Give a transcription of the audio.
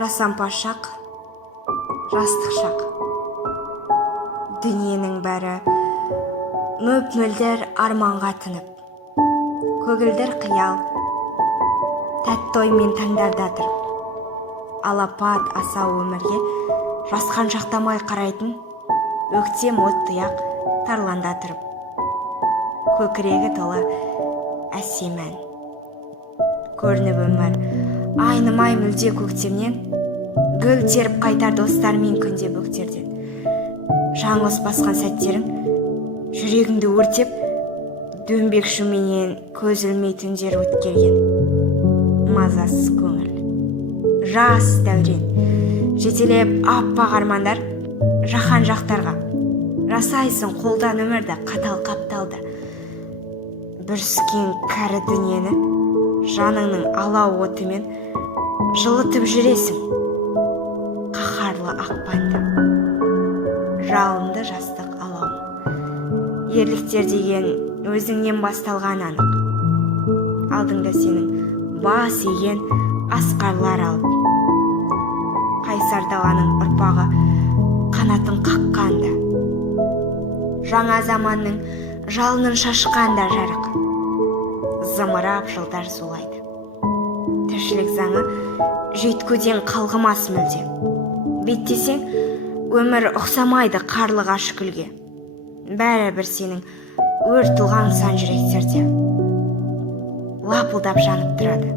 Жасампаз шақ, жастық шақ. Дүниенің бәрі мөп-мөлдір арманға тынып, көгілдір қиял тәтті оймен таңдарда тұрып, алапат асау өмірге жасқан шақтамай қарайтын өктем от тұяқ тарланда тұрып, көкірегі толы әсем ән. Көрініп өмір айнымай мүлде көктемнен, гүл теріп қайтар достармен күнде бөктерден. Жаңылыс басқан сәттерің жүрегіңді өртеп, дөңбек шуменен көз ілмей түндер өткерген. Мазасыз көңіл, жас дәурен, жетелеп аппақ армандар жаһан жақтарға. Жасайсың қолдан өмірді қатал қапталды. Бүріскен кәрі дүниені жаныңның алау отымен жылытып жүресің. Қаһарлы ақпанды, жалынды жастық алауың. Ерліктер деген өзіңнен басталған анық. Алдыңда сенің бас иген асқарлар алып, қайсар даланың ұрпағы қанатын қаққанда, жаңа заманның жалынын шашқанда жарық, зымырап жылдар зулайды. Тіршілік заңы жүйткуден қалғымас мүлде. Беттесең, өмір ұқсамайды қарлығаш күлге. Бәрі бір сенің өрт тұлған сан жүректерде. Лапылдап жанып тұрады